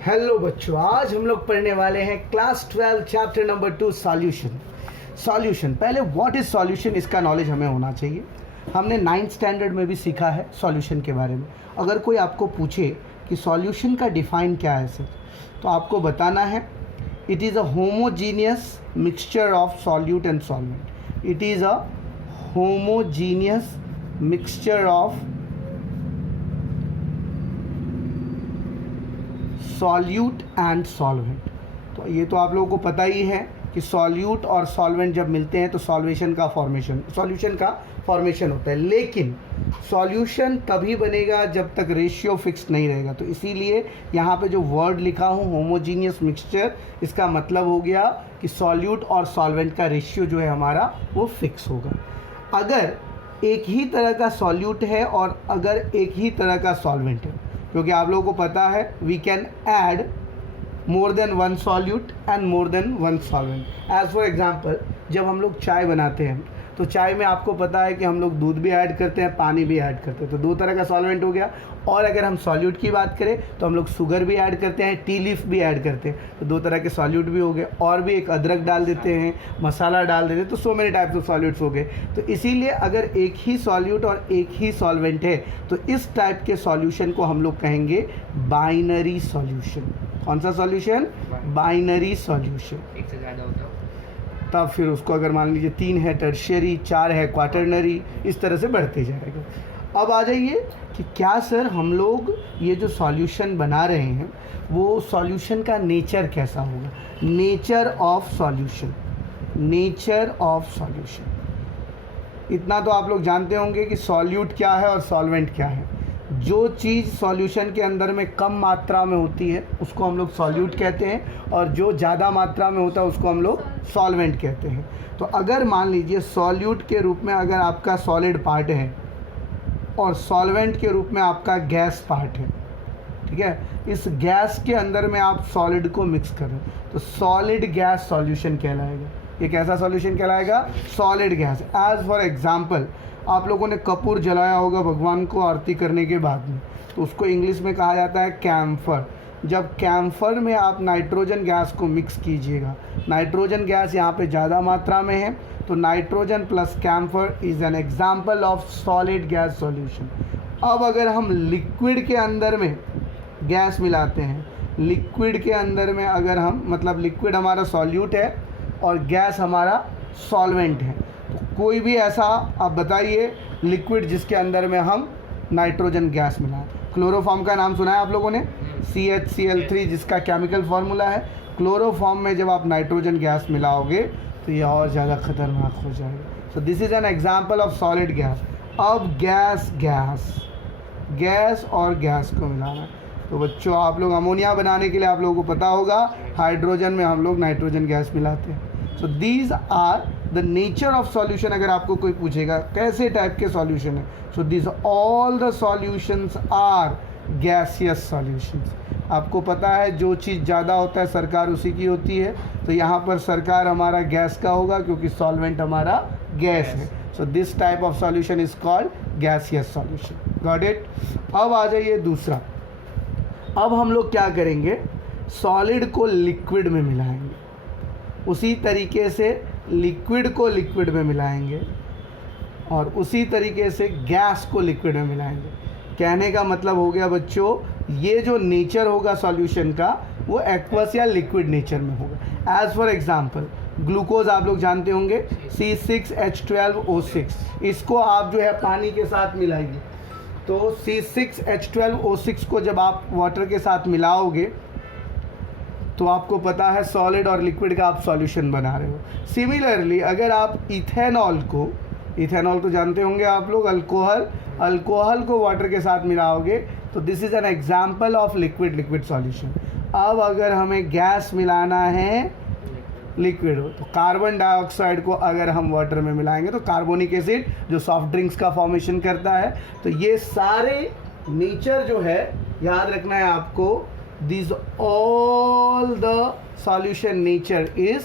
Hello बच्चों, आज हम लोग पढ़ने वाले हैं क्लास 12 चैप्टर नंबर 2 सॉल्यूशन। पहले व्हाट इज़ सॉल्यूशन, इसका नॉलेज हमें होना चाहिए। हमने 9th स्टैंडर्ड में भी सीखा है सॉल्यूशन के बारे में। अगर कोई आपको पूछे कि सॉल्यूशन का डिफ़ाइन क्या है सर, तो आपको बताना है it is a homogeneous mixture of solute and solvent. It is a homogeneous mixture of solute and solvent. तो ये तो आप लोगों को पता ही है कि सॉल्यूट और सॉल्वेंट जब मिलते हैं तो सॉल्यूशन का फॉर्मेशन होता है। लेकिन सॉल्यूशन तभी बनेगा जब तक रेशियो फिक्स नहीं रहेगा। तो इसीलिए यहाँ पे जो वर्ड लिखा हूँ होमोजीनियस मिक्सचर, इसका मतलब हो गया कि सॉल्यूट और सॉल्वेंट का रेशियो जो है हमारा वो फिक्स होगा। अगर एक ही तरह का सॉल्यूट है और अगर एक ही तरह का सॉल्वेंट है, क्योंकि आप लोगों को पता है we can add more than one solute and more than one solvent. As for example, जब हम लोग चाय बनाते हैं तो चाय में आपको पता है कि हम लोग दूध भी ऐड करते हैं, पानी भी ऐड करते हैं, तो दो तरह का सॉल्वेंट हो गया। और अगर हम सॉल्यूट की बात करें तो हम लोग शुगर भी ऐड करते हैं, टी लीफ भी ऐड करते हैं, तो दो तरह के सॉल्यूट भी हो गए। और भी एक अदरक डाल देते हैं, मसाला डाल देते हैं, तो so many types of solutes हो गए। तो इसीलिए अगर एक ही सॉल्यूट और एक ही सॉल्वेंट है तो इस टाइप के सॉल्यूशन को हम लोग कहेंगे बाइनरी सॉल्यूशन। कौन सा सॉल्यूशन? Binary solution. एक से ज़्यादा होता है तब फिर उसको अगर मान लीजिए 3 है टर्शियरी, 4 है क्वाटरनरी, इस तरह से बढ़ते जाएगा। अब आ जाइए कि क्या सर हम लोग ये जो सॉल्यूशन बना रहे हैं वो सॉल्यूशन का नेचर कैसा होगा। नेचर ऑफ सॉल्यूशन, इतना तो आप लोग जानते होंगे कि सॉल्यूट क्या है और सॉल्वेंट क्या है। जो चीज़ सॉल्यूशन के अंदर में कम मात्रा में होती है उसको हम लोग सॉल्यूट कहते हैं, और जो ज़्यादा मात्रा में होता है उसको हम लोग सॉल्वेंट कहते हैं। तो अगर मान लीजिए सॉल्यूट के रूप में अगर आपका सॉलिड पार्ट है और सॉल्वेंट के रूप में आपका गैस पार्ट है, ठीक है, इस गैस के अंदर में आप सॉलिड को मिक्स करें तो सॉलिड गैस सॉल्यूशन कहलाएगा। ये कैसा सॉल्यूशन कहलाएगा? Solid gas. As for example, आप लोगों ने कपूर जलाया होगा भगवान को आरती करने के बाद में, तो उसको इंग्लिश में कहा जाता है कैम्फर। जब कैम्फर में आप नाइट्रोजन गैस को मिक्स कीजिएगा, नाइट्रोजन गैस यहाँ पे ज़्यादा मात्रा में है, तो nitrogen plus camphor is an example of solid gas solution. अब अगर हम लिक्विड के अंदर में गैस मिलाते हैं, लिक्विड के अंदर में अगर हम लिक्विड हमारा सॉल्यूट है और गैस हमारा सॉल्वेंट है, तो कोई भी ऐसा आप बताइए लिक्विड जिसके अंदर में हम नाइट्रोजन गैस मिलाएं। क्लोरोफॉर्म का नाम सुना है आप लोगों ने? CHCl3 जिसका केमिकल फार्मूला है। क्लोरोफॉर्म में जब आप नाइट्रोजन गैस मिलाओगे तो ये और ज़्यादा खतरनाक हो जाएगा। So this is an example of solid gas. अब गैस और गैस को मिलाना, तो बच्चों आप लोग अमोनिया बनाने के लिए आप लोगों को पता होगा हाइड्रोजन में हम लोग नाइट्रोजन गैस मिलाते हैं। So these are the nature of solution. अगर आपको कोई पूछेगा कैसे टाइप के सॉल्यूशन है, so this all the solutions are gaseous solutions. आपको पता है जो चीज़ ज़्यादा होता है सरकार उसी की होती है, तो यहाँ पर सरकार हमारा गैस का होगा क्योंकि सॉल्वेंट हमारा गैस है। So this type of solution is called gaseous solution. Got it? अब आ जाइए दूसरा। अब हम लोग क्या करेंगे, सॉलिड को लिक्विड में मिलाएंगे, उसी तरीके से लिक्विड को लिक्विड में मिलाएंगे और उसी तरीके से गैस को लिक्विड में मिलाएंगे। कहने का मतलब हो गया बच्चों, ये जो नेचर होगा सॉल्यूशन का वो एक्वस या लिक्विड नेचर में होगा। एज फॉर एग्जांपल, ग्लूकोज आप लोग जानते होंगे C6H12O6, इसको आप जो है पानी के साथ मिलाएंगे, तो C6H12O6 को जब आप वाटर के साथ मिलाओगे तो आपको पता है सॉलिड और लिक्विड का आप सॉल्यूशन बना रहे हो। सिमिलरली अगर आप इथेनॉल तो जानते होंगे आप लोग, अल्कोहल को वाटर के साथ मिलाओगे तो this is an example of liquid solution. अब अगर हमें गैस मिलाना है लिक्विड हो, तो कार्बन डाइऑक्साइड को अगर हम वाटर में मिलाएंगे तो कार्बोनिक एसिड जो सॉफ्ट ड्रिंक्स का फॉर्मेशन करता है। तो ये सारे नेचर जो है याद रखना है आपको, this all the solution nature is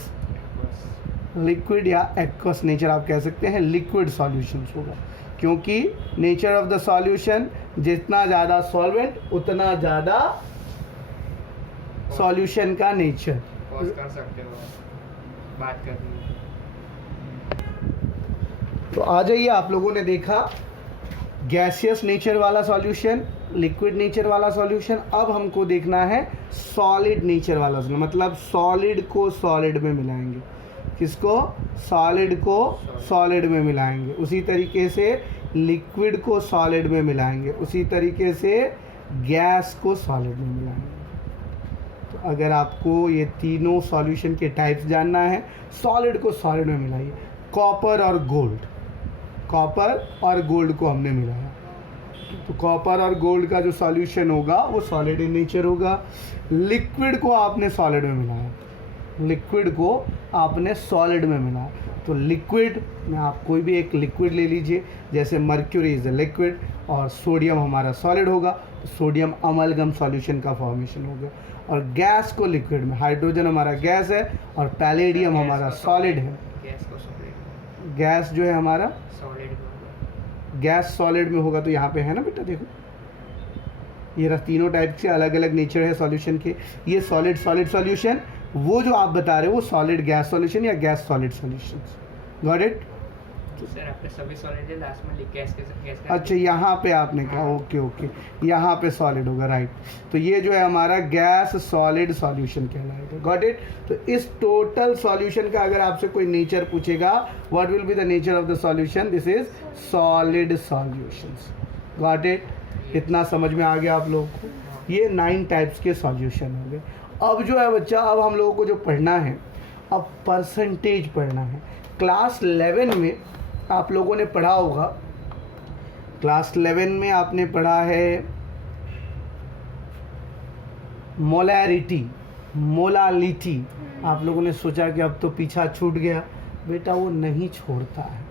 liquid या एक्वस नेचर आप कह सकते हैं, लिक्विड सॉल्यूशंस होगा, क्योंकि नेचर ऑफ द सॉल्यूशन जितना ज़्यादा सॉल्वेंट उतना ज़्यादा सॉल्यूशन का नेचर। पॉज कर सकते हो बात करनी है। तो आ जाइए, आप लोगों ने देखा गैसियस नेचर वाला सॉल्यूशन, लिक्विड नेचर वाला सॉल्यूशन। अब हमको देखना है सॉलिड नेचर वाला सॉल्यूशन, मतलब सॉलिड को सॉलिड में मिलाएंगे। किसको? सॉलिड को सॉलिड में मिलाएंगे। उसी तरीके से लिक्विड को सॉलिड में मिलाएंगे। उसी तरीके से गैस को सॉलिड में मिलाएंगे। तो अगर आपको ये तीनों सॉल्यूशन के टाइप्स जानना है, सॉलिड को सॉलिड में मिलाइए। कॉपर और गोल्ड, कॉपर और गोल्ड को हमने मिलाया, तो कॉपर और गोल्ड का जो सॉल्यूशन होगा वो सॉलिड इन नेचर होगा। लिक्विड को आपने सॉलिड में मिलाया, लिक्विड को आपने सॉलिड में मिलाया, तो लिक्विड में आप कोई भी एक लिक्विड ले लीजिए, जैसे मर्क्यूरी इज अ लिक्विड और सोडियम हमारा सॉलिड होगा, तो सोडियम अमलगम सॉल्यूशन का फॉर्मेशन हो गया। और गैस को लिक्विड में, हाइड्रोजन हमारा गैस है और पैलेडियम हमारा सॉलिड है। गैस जो है हमारा गैस सॉलिड में होगा, तो यहाँ पे है ना बेटा, देखो ये रहा, तीनों टाइप के अलग अलग नेचर है सॉल्यूशन के। ये सॉलिड सॉलिड सॉल्यूशन, वो जो आप बता रहे हो वो सॉलिड गैस सॉल्यूशन या gas solid solution. Got it? Sir आपने सभी सॉलिड है, लास्ट में गैस का। अच्छा, यहाँ पे आपने कहा, ओके ओके, यहाँ पे सॉलिड होगा, राइट। तो ये जो है हमारा गैस सॉलिड सॉल्यूशन कहलाएगा। Got it? तो इस टोटल सॉल्यूशन का अगर आपसे कोई नेचर पूछेगा, what will be the nature of the solution? This is solid solutions. Got it? इतना समझ में आ गया आप लोगों को? ये 9 टाइप्स के सॉल्यूशन हो गए। अब जो है बच्चा, अब हम लोगों को जो पढ़ना है, अब परसेंटेज पढ़ना है। क्लास 11 में आप लोगों ने पढ़ा होगा, क्लास 11 में आपने पढ़ा है मोलैरिटी, मोलालिटी। आप लोगों ने सोचा कि अब तो पीछा छूट गया, बेटा वो नहीं छोड़ता है।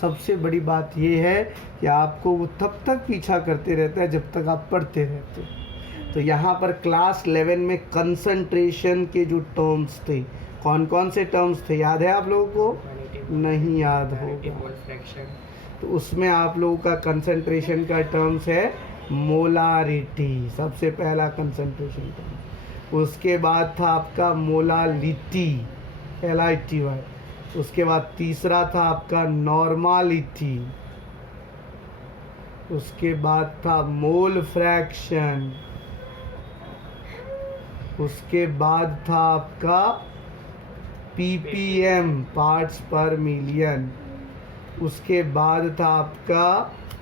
सबसे बड़ी बात ये है कि आपको वो तब तक पीछा करते रहता है जब तक आप पढ़ते रहते हो। तो यहाँ पर क्लास 11 में कंसंट्रेशन के जो टर्म्स थे, कौन कौन से टर्म्स थे, याद है आप लोगों को? नहीं याद होगा तो उसमें आप लोगों का कंसंट्रेशन का टर्म्स है मोलारिटी, सबसे पहला कंसंट्रेशन टर्म। उसके बाद था आपका मोलालिटी, LITY। उसके बाद तीसरा था आपका नॉर्मालिटी। उसके बाद था मोल फ्रैक्शन। उसके बाद था आपका ppm, पार्ट्स पर मिलियन। उसके बाद था आपका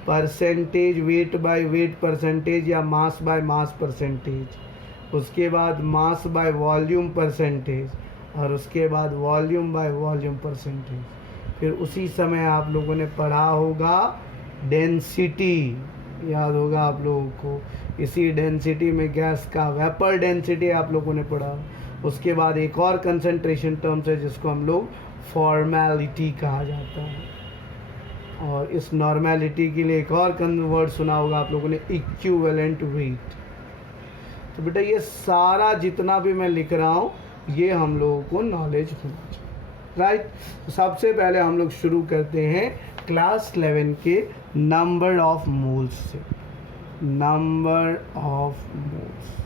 percentage, weight by weight percentage या मास बाय मास परसेंटेज। उसके बाद मास बाय वॉल्यूम परसेंटेज, और उसके बाद वॉल्यूम बाय वॉल्यूम परसेंटेज। फिर उसी समय आप लोगों ने पढ़ा होगा डेंसिटी, याद होगा आप लोगों को। इसी डेंसिटी में गैस का वेपर डेंसिटी आप लोगों ने पढ़ा। उसके बाद एक और कंसंट्रेशन टर्म्स है जिसको हम लोग फॉर्मेलिटी कहा जाता है, और इस नॉर्मेलिटी के लिए एक और वर्ड सुना होगा आप लोगों ने, इक्विवेलेंट वेट। तो बेटा ये सारा जितना भी मैं लिख रहा हूँ ये हम लोगों को नॉलेज होना चाहिए, राइट। तो सबसे पहले हम लोग शुरू करते हैं क्लास 11 के नंबर ऑफ मोल्स से। नंबर ऑफ मोल्स,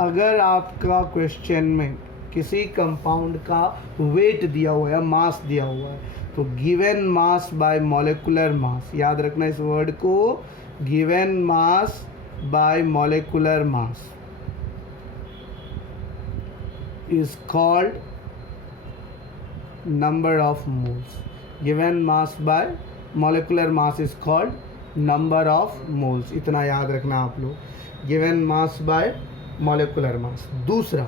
अगर आपका क्वेश्चन में किसी कंपाउंड का वेट दिया हुआ है, मास दिया हुआ है, तो गिवन मास बाय मॉलिक्यूलर मास, याद रखना इस वर्ड को, given mass by molecular mass is called number of moles. Given mass by molecular mass is called number of moles. इतना याद रखना आप लोग, given mass by molecular mass। दूसरा,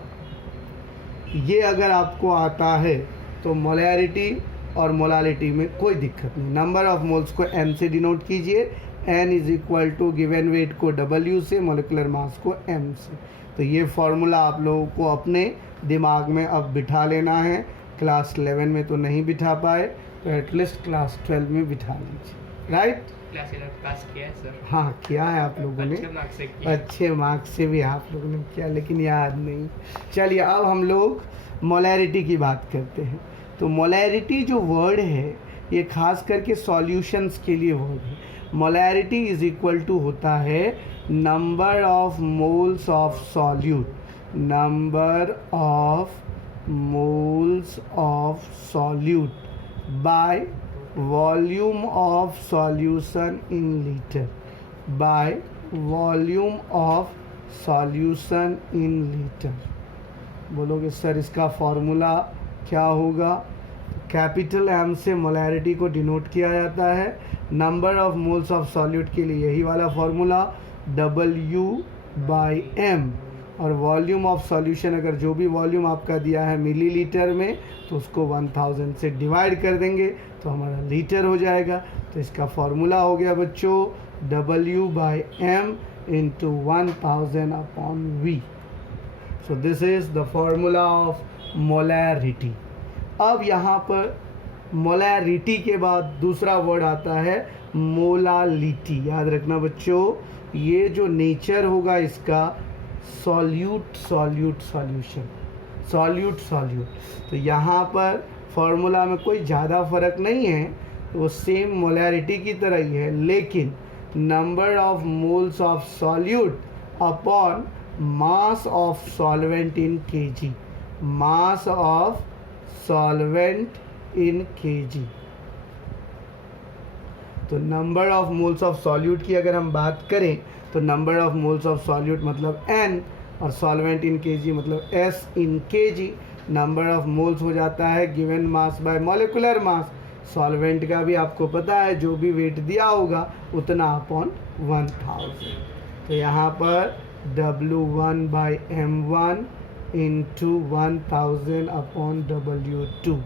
ये अगर आपको आता है तो मोलैरिटी और मोलालिटी में कोई दिक्कत नहीं। नंबर ऑफ मोल्स को m से डिनोट कीजिए, n is equal to given weight को W से, मोलिकुलर मास को m से। तो ये फॉर्मूला आप लोगों को अपने दिमाग में अब बिठा लेना है। क्लास 11 में तो नहीं बिठा पाए तो एटलीस्ट क्लास 12 में बिठा लीजिए, राइट। क्लास 11 पास किया है सर? हाँ किया है आप लोगों ने, अच्छे मार्क्स से भी आप लोगों ने किया, लेकिन याद नहीं। चलिए अब हम लोग मोलैरिटी की बात करते हैं। तो मोलैरिटी जो वर्ड है ये खास करके सॉल्यूशंस के लिए वर्ड है। मोलैरिटी इज इक्वल टू होता है number of moles of solute number of moles of solute by volume of solution in liter, by volume of solution in liter। बोलोगे सर इसका फॉर्मूला क्या होगा? कैपिटल एम से molarity को denote किया जाता है, number of moles of solute के लिए यही वाला फॉर्मूला W/m, और वॉल्यूम ऑफ सॉल्यूशन अगर जो भी वॉल्यूम आपका दिया है मिलीलीटर में तो उसको 1000 से डिवाइड कर देंगे तो हमारा लीटर हो जाएगा। तो इसका फॉर्मूला हो गया बच्चों W/m into 1000/V। So this is the formula of molarity. अब यहाँ पर मोलैरिटी के बाद दूसरा वर्ड आता है मोलालिटी। याद रखना बच्चों, ये जो नेचर होगा इसका solute solute solution, solute solute. तो यहाँ पर फॉर्मूला में कोई ज़्यादा फ़र्क नहीं है, वो सेम मोलैरिटी की तरह ही है, लेकिन number of moles of solute upon mass of solvent in kg, mass of solvent in kg। तो number of moles of solute की अगर हम बात करें तो number of moles of solute मतलब n और सॉल्वेंट इन kg मतलब s in kg। Number of moles हो जाता है given mass by molecular mass. Solvent का भी आपको पता है, जो भी वेट दिया होगा उतना अपॉन 1000। तो यहाँ पर W1/m1 इंटू 1000 अपॉन W2,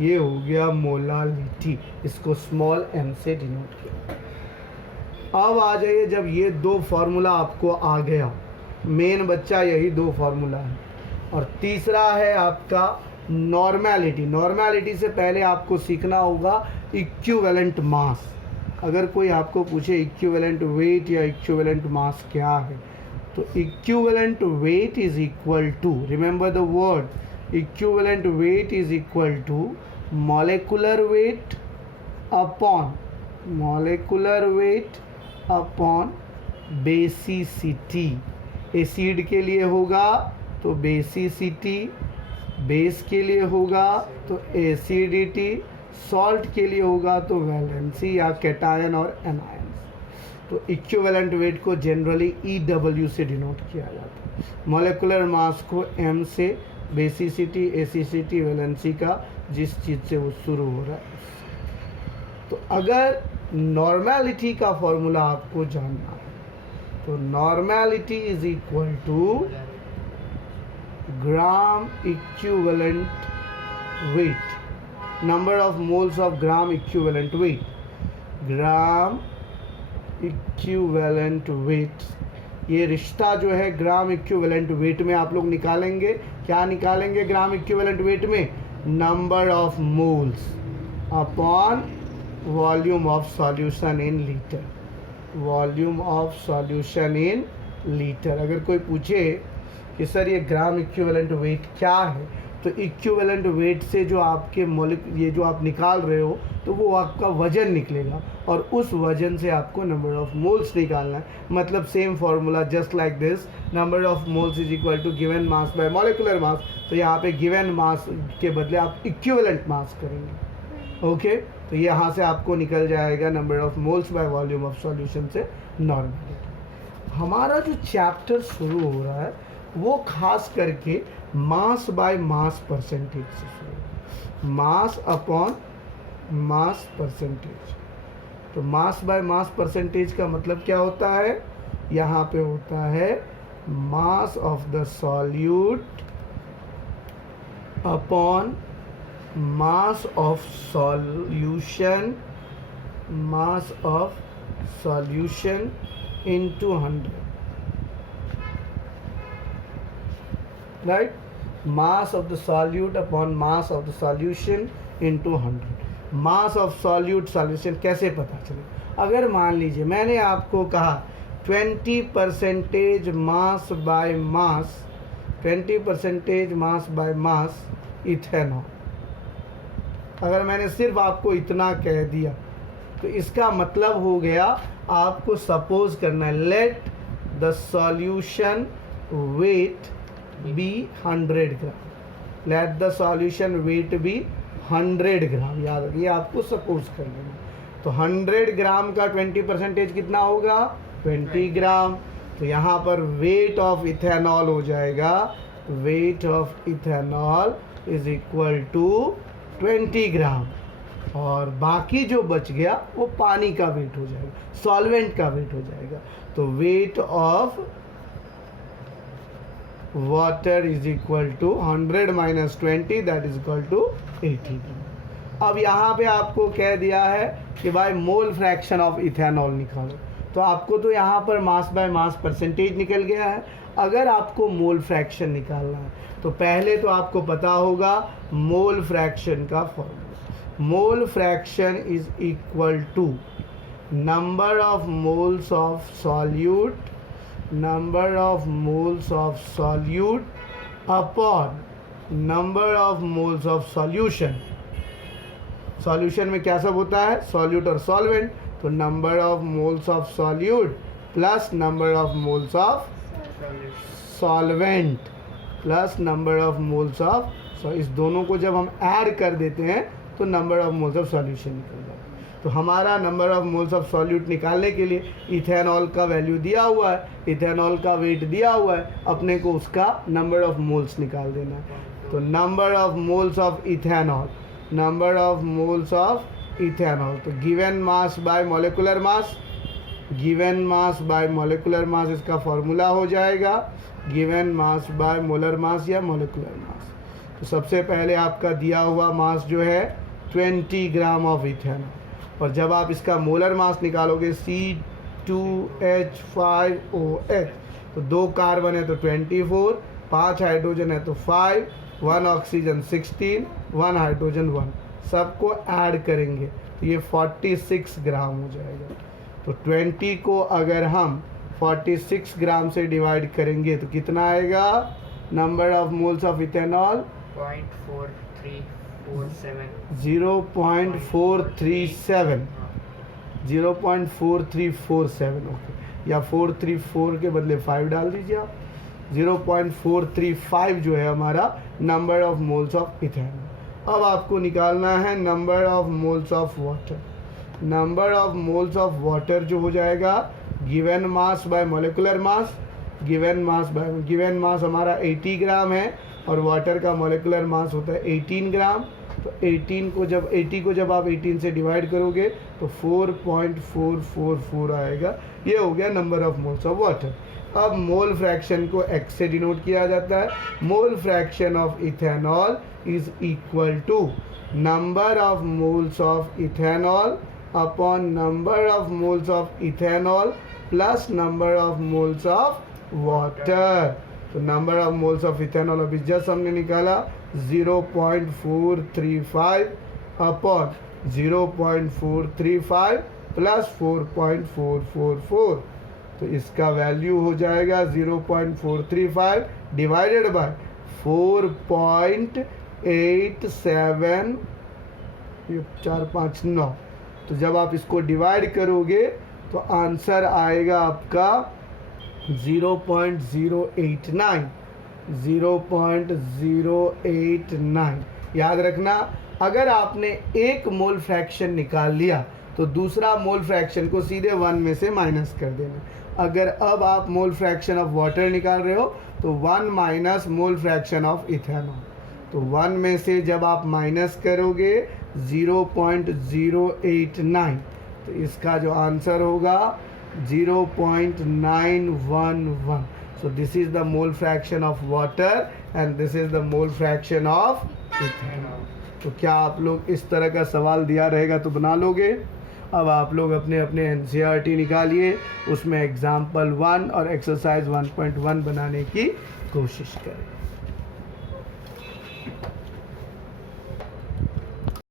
ये हो गया मोलालिटी। इसको स्मॉल m से डिनोट किया। अब आ जाइए, जब ये दो फार्मूला आपको आ गया, मेन बच्चा यही दो फार्मूला है। और तीसरा है आपका नॉर्मेलिटी। नॉर्मेलिटी से पहले आपको सीखना होगा इक्विवेलेंट मास। अगर कोई आपको पूछे इक्विवेलेंट वेट या इक्विवेलेंट मास क्या है, तो equivalent weight is equal to, remember the word, equivalent weight is equal to molecular weight upon molecular weight upon basicity. Acid के लिए होगा तो बेसिसिटी, बेस के लिए होगा तो एसिडिटी, सॉल्ट के लिए होगा तो वैलेंसी या कैटायन और एनायंस। तो इक्विवेलेंट वेट को जनरली EW से डिनोट किया जाता है, मॉलिक्यूलर मास को M से, बेसिसिटी, एसिसिटी, वैलेंसी का जिस चीज़ से वो शुरू हो रहा है। तो अगर नॉर्मेलिटी का फॉर्मूला आपको जानना है तो normality is equal to gram equivalent weight, number of moles of gram equivalent weight, gram equivalent weight. ये रिश्ता जो है ग्राम इक्विवेलेंट वेट में आप लोग निकालेंगे। क्या निकालेंगे ग्राम इक्विवेलेंट वेट में? Number of moles upon volume of solution in litre, volume of solution in litre. अगर कोई पूछे कि सर ये ग्राम इक्विवेलेंट वेट क्या है, तो इक्विवेलेंट वेट से जो आपके ये जो आप निकाल रहे हो तो वो आपका वजन निकलेगा, और उस वजन से आपको नंबर ऑफ मोल्स निकालना है। मतलब same formula just like this, number of moles is equal to given mass by molecular mass. तो यहाँ पे गिवन मास के बदले आप इक्विवेलेंट मास करेंगे। ओके, तो यहाँ से आपको निकल जाएगा number of moles by volume of solution से नॉर्मेलिटी। हमारा जो चैप्टर शुरू हो रहा है वो खास करके मास बाय मास परसेंटेज से शुरू, मास अपॉन मास परसेंटेज। तो मास बाय मास परसेंटेज का मतलब क्या होता है? यहाँ पे होता है mass of the solute upon mass of solution, mass of solution into 100, right? Mass of the solute upon mass of the solution into 100। Mass of solute solution कैसे पता चले? अगर मान लीजिए मैंने आपको कहा 20% mass by mass, 20% mass by mass ethanol. अगर मैंने सिर्फ आपको इतना कह दिया तो इसका मतलब हो गया आपको सपोज करना है let the solution weight be 100 ग्राम। Let the solution weight be 100 ग्राम। याद रखिए, आपको सपोज कर लेना। तो 100 ग्राम का 20% कितना होगा? 20 ग्राम। तो यहाँ पर वेट ऑफ इथेनॉल हो जाएगा, weight of ethanol is equal to 20 ग्राम। और बाकी जो बच गया वो पानी का वेट हो जाएगा, सॉल्वेंट का वेट हो जाएगा। तो weight of water is equal to 100 minus 20, that is equal to 80 ग्राम। अब यहाँ पे आपको कह दिया है कि भाई मोल फ्रैक्शन ऑफ इथेनॉल निकालो। तो आपको तो यहाँ पर मास बाय मास परसेंटेज निकल गया है। अगर आपको मोल फ्रैक्शन निकालना है तो पहले तो आपको पता होगा मोल फ्रैक्शन का formula. Mole fraction is equal to number of moles of solute, number of moles of solute upon number of moles of solution. Solution में क्या सब होता है? सॉल्यूट और सॉल्वेंट। तो number of moles of solute plus number of moles of solvent plus number of moles of, इस दोनों को जब हम ऐड कर देते हैं तो number of moles of solution निकल जाता है। तो हमारा number of moles of solute निकालने के लिए इथेनॉल का वैल्यू दिया हुआ है, इथेनॉल का वेट दिया हुआ है, अपने को उसका नंबर ऑफ मोल्स निकाल देना है। तो number of moles of ethanol, number of moles of ethanol, तो given mass by molecular mass, given mass by molecular mass इसका फॉर्मूला हो जाएगा, given mass by molar mass या मॉलिक्यूलर मास। तो सबसे पहले आपका दिया हुआ मास जो है 20 ग्राम ऑफ इथेनॉल, और जब आप इसका मोलर मास निकालोगे C2H5OH, तो 2 कार्बन है तो 24, 5 हाइड्रोजन है तो 5, 1 ऑक्सीजन 16, 1 हाइड्रोजन 1, सबको ऐड करेंगे तो ये 46 ग्राम हो जाएगा। तो 20 को अगर हम 46 ग्राम से डिवाइड करेंगे तो कितना आएगा? Number of moles of ethanol 0.4347, 0.4347, okay, या 434 के बदले 5 डाल दीजिए आप। 0.435 जो है हमारा number of moles of ethanol. अब आपको निकालना है number of moles of water. Number of moles of water जो हो जाएगा given mass by molecular mass, given मास हमारा 80 ग्राम है और वाटर का मॉलिक्यूलर मास होता है 18 ग्राम। तो 80 को जब आप 18 से डिवाइड करोगे तो 4.444 आएगा। ये हो गया number of moles of water. अब मोल फ्रैक्शन को x से डिनोट किया जाता है। Mole fraction of ethanol is equal to number of moles of ethanol upon number of moles of ethanol plus number of moles of water. तो number of moles of ethanol अभी just हमने निकाला 0.435 upon 0.435 plus 4.444, तो इसका value हो जाएगा 0.435 divided by 4.87, 459। तो जब आप इसको डिवाइड करोगे तो आंसर आएगा आपका 0.089। याद रखना, अगर आपने एक मोल फ्रैक्शन निकाल लिया तो दूसरा मोल फ्रैक्शन को सीधे 1 में से माइनस कर देना। अगर अब आप मोल फ्रैक्शन ऑफ वाटर निकाल रहे हो तो 1 minus mole fraction of ethanol, तो 1 में से जब आप माइनस करोगे 0.089, तो इसका जो आंसर होगा 0.911। So this is the mole fraction of water and this is the mole fraction of ethanol। तो क्या आप लोग इस तरह का सवाल दिया रहेगा तो बना लोगे? अब आप लोग अपने अपने NCERT निकालिए, उसमें एग्जाम्पल 1 और एक्सरसाइज 1.1 बनाने की कोशिश करें।